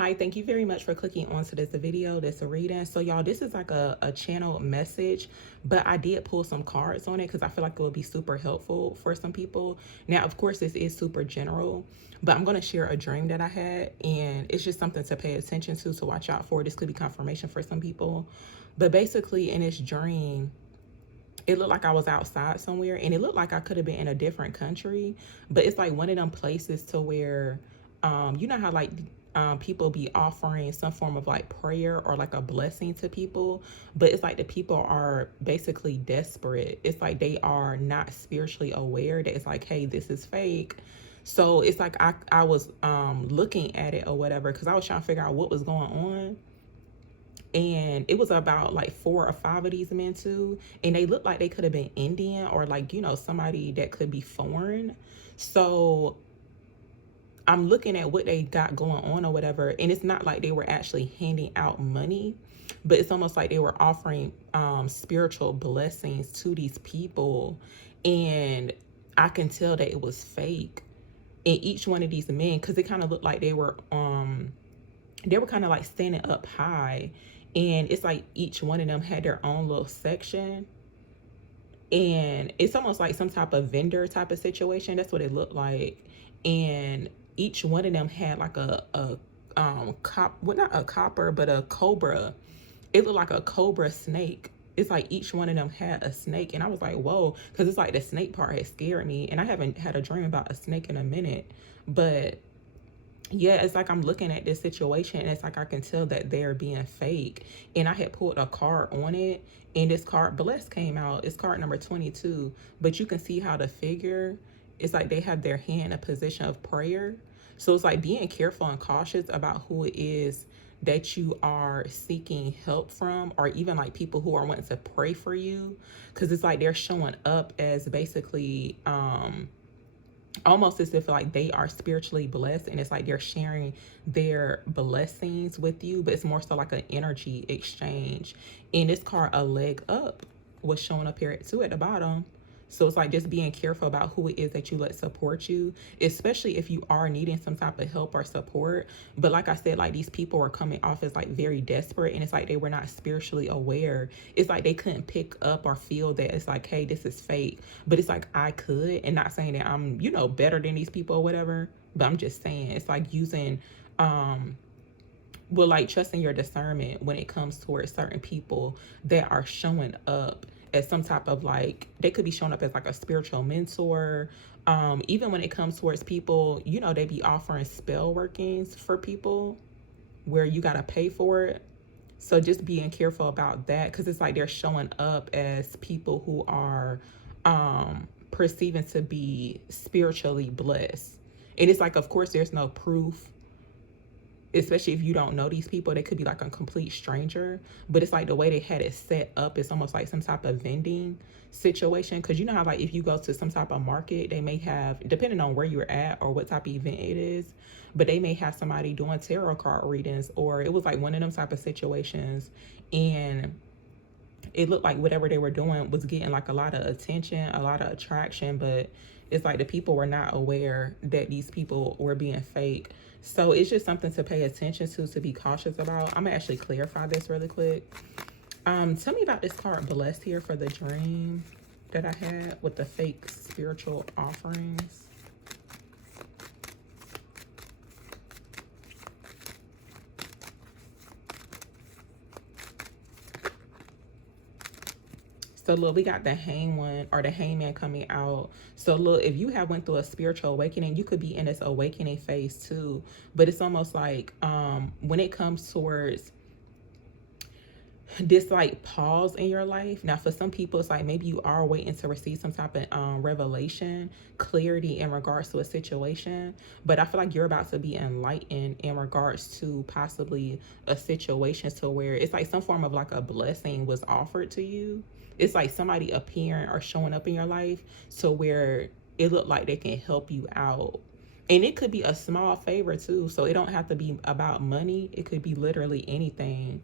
Hi, thank you very much for clicking onto this video, this reading. So y'all, this is like a channel message, but I did pull some cards on it because I feel like it would be super helpful for some people. Now, of course, this is super general, but I'm going to share a dream that I had, and it's just something to pay attention to watch out for. This could be confirmation for some people. But basically, in this dream, it looked like I was outside somewhere, and it looked like I could have been in a different country, but it's like one of them places to where you know how like people be offering some form of like prayer or like a blessing to people, but it's like the people are basically desperate. It's like they are not spiritually aware that it's like, hey, this is fake. So it's like I was looking at it or whatever because I was trying to figure out what was going on, and it was about like 4 or 5 of these men too, and they looked like they could have been Indian or like, you know, somebody that could be foreign. So I'm looking at what they got going on or whatever, and it's not like they were actually handing out money, but it's almost like they were offering spiritual blessings to these people, and I can tell that it was fake in each one of these men because it kind of looked like they were kind of like standing up high, and it's like each one of them had their own little section, and it's almost like some type of vendor type of situation. That's what it looked like. And each one of them had like well, not a copper, but a cobra. It looked like a cobra snake. It's like each one of them had a snake, and I was like, whoa, because it's like the snake part had scared me, and I haven't had a dream about a snake in a minute. But yeah, it's like I'm looking at this situation, and it's like I can tell that they're being fake. And I had pulled a card on it, and this card bless came out. It's card number 22, but you can see how the figure, it's like they have their hand in a position of prayer. So it's like being careful and cautious about who it is that you are seeking help from, or even like people who are wanting to pray for you, because it's like they're showing up as basically almost as if like they are spiritually blessed, and it's like they're sharing their blessings with you, but it's more so like an energy exchange. And this card, a leg up, was showing up here too at the bottom. So it's like just being careful about who it is that you let support you, especially if you are needing some type of help or support. But like I said, like these people are coming off as like very desperate, and it's like they were not spiritually aware. It's like they couldn't pick up or feel that it's like, hey, this is fake. But it's like I could, and not saying that I'm, you know, better than these people or whatever, but I'm just saying it's like using well, like trusting your discernment when it comes towards certain people that are showing up as some type of like, they could be showing up as like a spiritual mentor. Even when it comes towards people, you know, they be offering spell workings for people where you got to pay for it. So just being careful about that, because it's like they're showing up as people who are perceiving to be spiritually blessed. And it's like, of course, there's no proof, especially if you don't know these people. They could be like a complete stranger, but it's like the way they had it set up, it's almost like some type of vending situation. Because you know how like if you go to some type of market, they may have, depending on where you're at or what type of event it is, but they may have somebody doing tarot card readings, or it was like one of them type of situations. And it looked like whatever they were doing was getting like a lot of attention, a lot of attraction, but it's like the people were not aware that these people were being fake. So it's just something to pay attention to be cautious about. I'm gonna actually clarify this really quick. Tell me about this card blessed here for the dream that I had with the fake spiritual offerings. So look, we got the hang one, or the hangman coming out. So look, if you have went through a spiritual awakening, you could be in this awakening phase too. But it's almost like when it comes towards this like pause in your life. Now for some people, it's like maybe you are waiting to receive some type of revelation, clarity in regards to a situation, but I feel like you're about to be enlightened in regards to possibly a situation to where it's like some form of like a blessing was offered to you. It's like somebody appearing or showing up in your life so where it looked like they can help you out. And it could be a small favor too, so it don't have to be about money. It could be literally anything.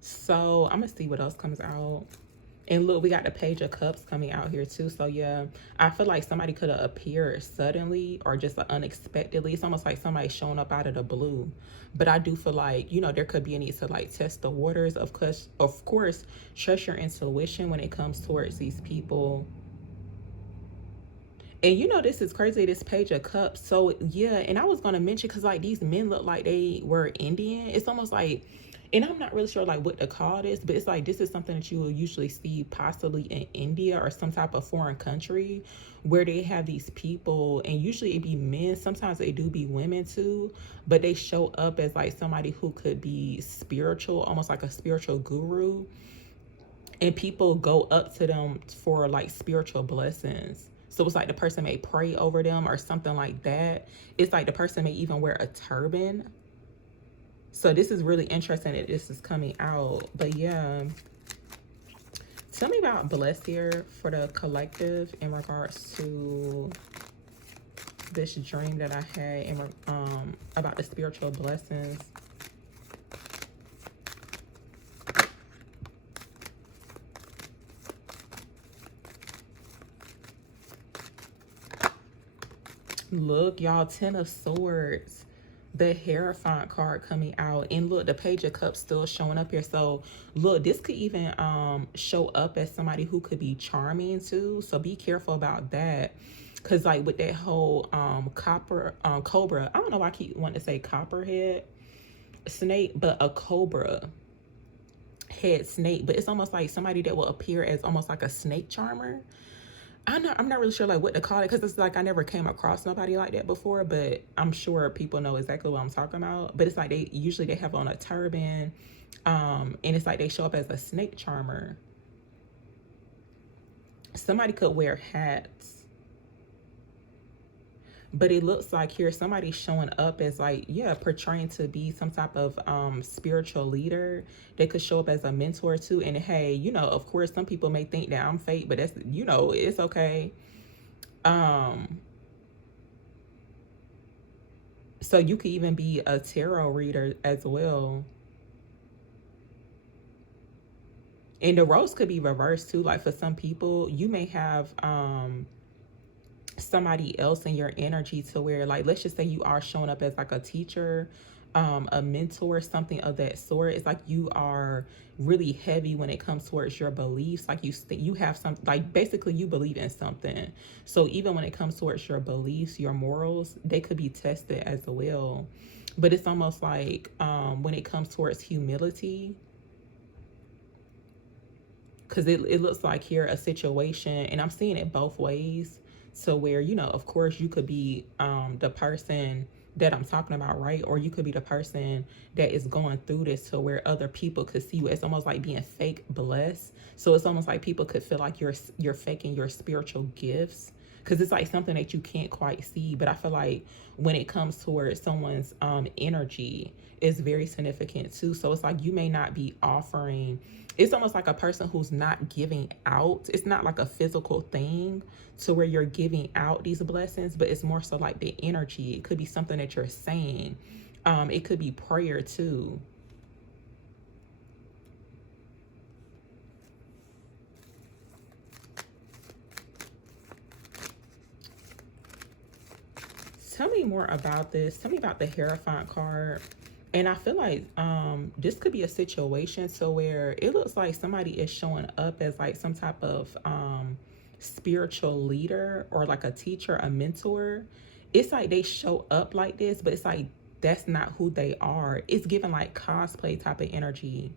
So I'm gonna see what else comes out. And look, we got the Page of Cups coming out here too. So yeah, I feel like somebody could have appeared suddenly or just unexpectedly. It's almost like somebody showing up out of the blue. But I do feel like, you know, there could be a need to like test the waters. Of course, trust your intuition when it comes towards these people. And you know, this is crazy, this Page of Cups. So yeah, and I was gonna mention, because like these men look like they were Indian. It's almost like, and I'm not really sure like what to call this, but it's like this is something that you will usually see possibly in India or some type of foreign country where they have these people, and usually it be men. Sometimes they do be women too, but they show up as like somebody who could be spiritual, almost like a spiritual guru, and people go up to them for like spiritual blessings. So it's like the person may pray over them or something like that. It's like the person may even wear a turban. So this is really interesting that this is coming out. But yeah, tell me about Blessed here for the collective in regards to this dream that I had in, about the spiritual blessings. Look, y'all, Ten of Swords, the Hierophant card coming out, and look, the Page of Cups still showing up here. So look, this could even show up as somebody who could be charming too, so be careful about that. Because like with that whole cobra, I don't know why I keep wanting to say copperhead snake, but a cobra head snake. But it's almost like somebody that will appear as almost like a snake charmer. I'm not really sure like what to call it, because it's like I never came across nobody like that before, but I'm sure people know exactly what I'm talking about. But it's like they usually have on a turban, and it's like they show up as a snake charmer. Somebody could wear hats, but it looks like here somebody's showing up as like, yeah, portraying to be some type of spiritual leader. They could show up as a mentor too. And hey, you know, of course some people may think that I'm fake, but that's, you know, it's okay. So you could even be a tarot reader as well. And the roles could be reversed too. Like for some people, you may have somebody else in your energy to where, like, let's just say you are showing up as like a teacher, a mentor, something of that sort. It's like you are really heavy when it comes towards your beliefs. Like you have some, like basically you believe in something. So even when it comes towards your beliefs, your morals, they could be tested as well. But it's almost like when it comes towards humility, because it looks like here a situation, and I'm seeing it both ways. So where, you know, of course you could be the person that I'm talking about, right? Or you could be the person that is going through this to where other people could see you. It's almost like being fake blessed. So it's almost like people could feel like you're faking your spiritual gifts, because it's like something that you can't quite see. But I feel like when it comes towards someone's energy, it's very significant too. So it's like you may not be offering, it's almost like a person who's not giving out. It's not like a physical thing to where you're giving out these blessings, but it's more so like the energy. It could be something that you're saying. It could be prayer too. Tell me more about this. Tell me about the Hierophant card. And I feel like this could be a situation so where it looks like somebody is showing up as like some type of spiritual leader or like a teacher, a mentor. It's like they show up like this, but it's like that's not who they are. It's given like cosplay type of energy.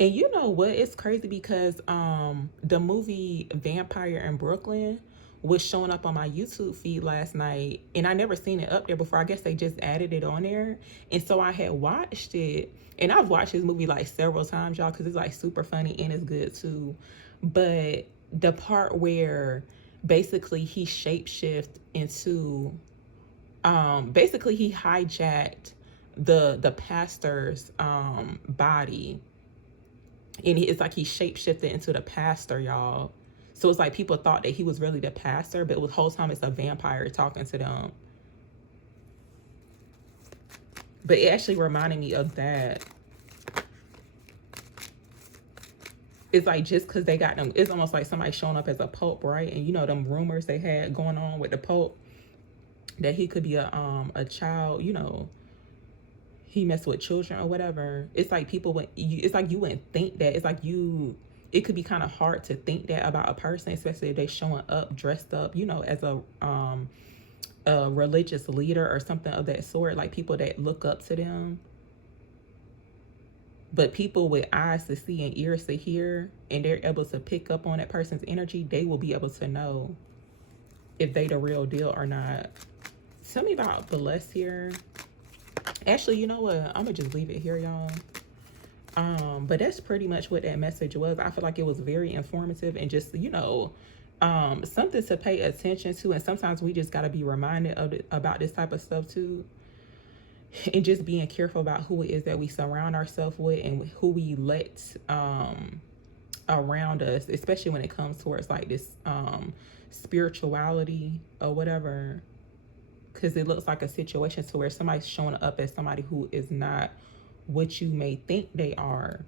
And you know what? It's crazy because the movie Vampire in Brooklyn was showing up on my YouTube feed last night, and I never seen it up there before. I guess they just added it on there. And so I had watched it, and I've watched this movie like several times, y'all, because it's like super funny and it's good too. But the part where basically he shapeshift into basically he hijacked the pastor's body, and it's like he shapeshifted into the pastor, y'all. So it's like people thought that he was really the pastor, but the whole time it's a vampire talking to them. But it actually reminded me of that. it's like just because they got them, it's almost like somebody showing up as a pope, right? And you know them rumors they had going on with the pope that he could be a child, you know, he messed with children or whatever. It's like people would, it's like you wouldn't think that. It's like you, it could be kind of hard to think that about a person, especially if they showing up dressed up, you know, as a religious leader or something of that sort, like people that look up to them. But people with eyes to see and ears to hear, and they're able to pick up on that person's energy, they will be able to know if they the real deal or not. Tell me about Bless here. Actually, you know what? I'm gonna just leave it here, y'all. But that's pretty much what that message was. I feel like it was very informative and just, you know, something to pay attention to. And sometimes we just gotta be reminded of about this type of stuff too. And just being careful about who it is that we surround ourselves with and who we let around us, especially when it comes towards like this spirituality or whatever. Because it looks like a situation to where somebody's showing up as somebody who is not what you may think they are.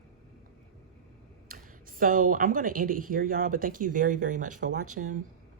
So I'm going to end it here, y'all. But thank you very, very much for watching.